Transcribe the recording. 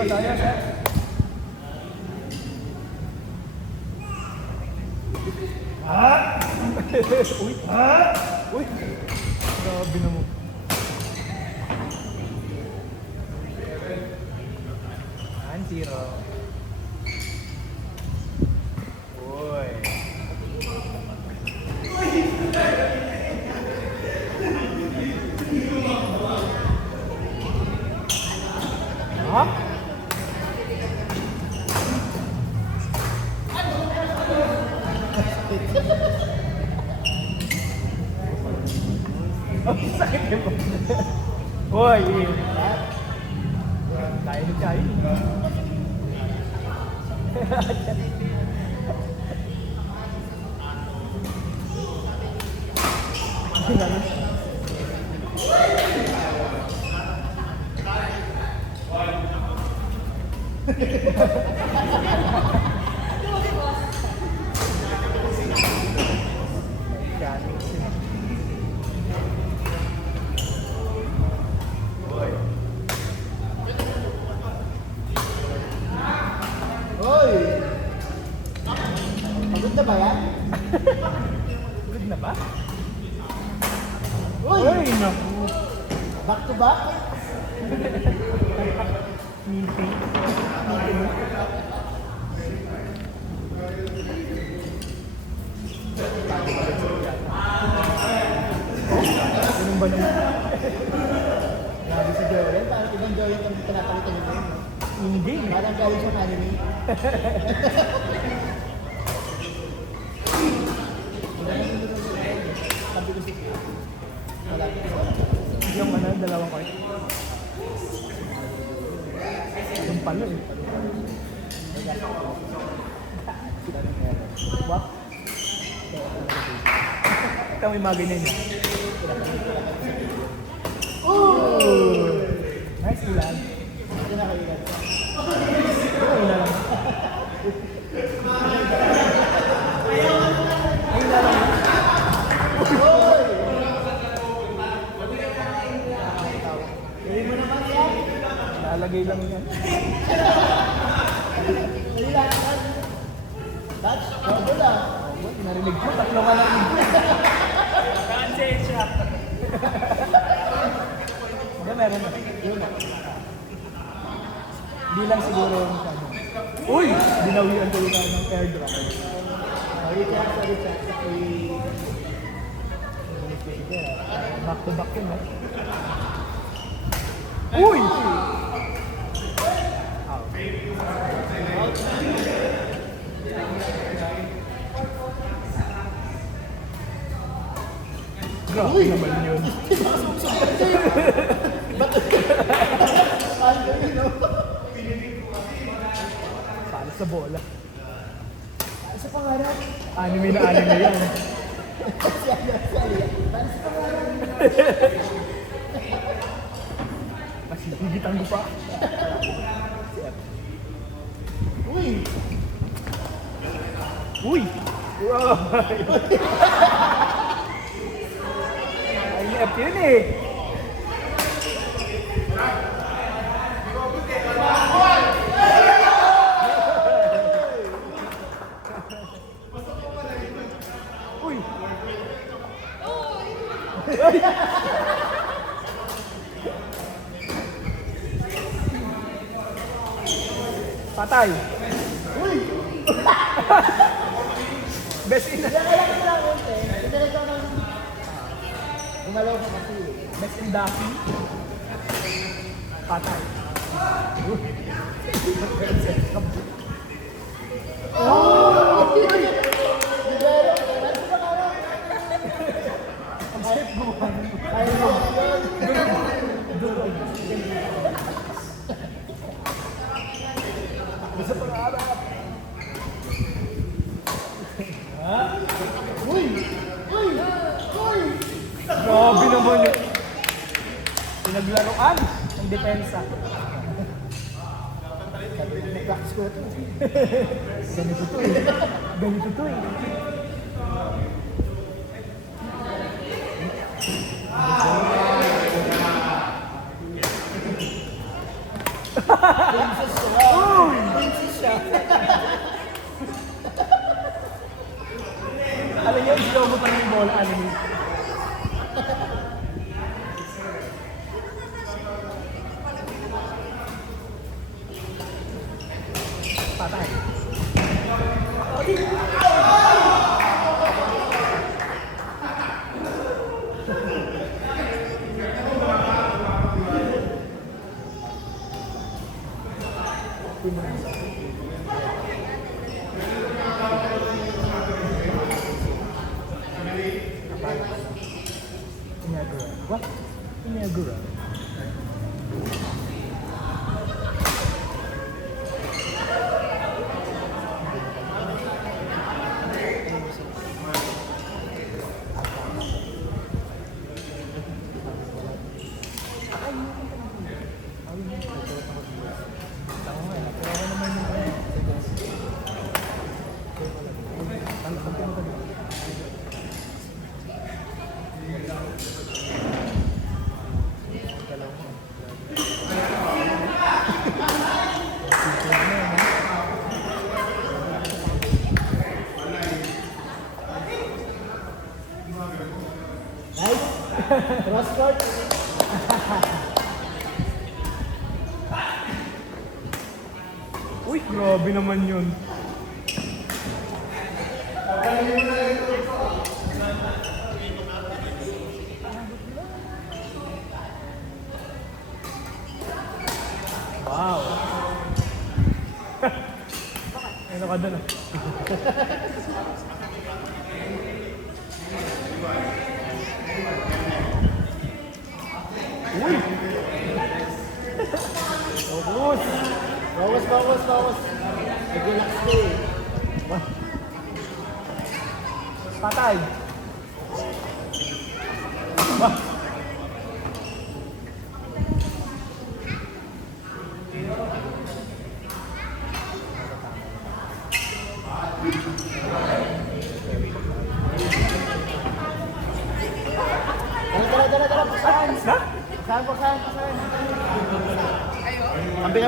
Tayo, sir. Uy! Uy! Grabe naman. Zero. Uy. Ha? Sakit yun. Uy. Tayo na tayo. Pagod na ba yan? Good na ba? Uy! Uy, naku. Back to back? Meeting. Ganun ba naman? Grabe si Joel. Parang ibang Joel kami pinapalitan niyo. Hindi. Parang galing sa anime. Sabi ko si wala ko. Yung ano, dalawang card. Yung pala eh. What? Ito may mga ganyan niya. Oh! Nice lang. Hindi na kayo yan. Ayun na lang. Ayun na lang. Gawin mo naman yan. Lalagay lang yan. Dali lang. Touch. Double lang. Narinig ko, tatlo ka lang. Kansensya. Hindi, meron na. Yun na. Di lang siguro yung ano. Uy! Dinawian ko yung ng airdrop. Richard sa Richard sa kay... Back to back yun, eh. Uy! Grabe naman yun. Para sa bola. Isa pangarap. Anime na anime yan. Para sa pangarap. Mas higitan ko pa. Uy! Uy! Wow! Ay, F yun eh. Uy! Ay! Patay! Uy! Best in Kaya ko lang yun, te. Hindi na ikaw nang... Gumalaw ka kasi eh. Best in Ducky. Patay. Oh! Libero! Para sa pangarap. Ang safe gumawa. Ay, Sa pangarap. Uy! Uy! Uy! Grabe naman yun. Pinaglaruan ng depensa. Nag-practice ko na ito. Ganito to eh. Ganito to eh. Princess siya. Princess siya. Alam niyo, slow mo pa rin yung bola, ano niyo. Patay. Inagura. What? Inagura. Nice. Cross court. Uy, grabe naman yun. Wow. Ano ka doon ah? Uy! Focus! Bawas. Nag-relax ka eh. Patay! Wah! Dala. Na? Pasahan.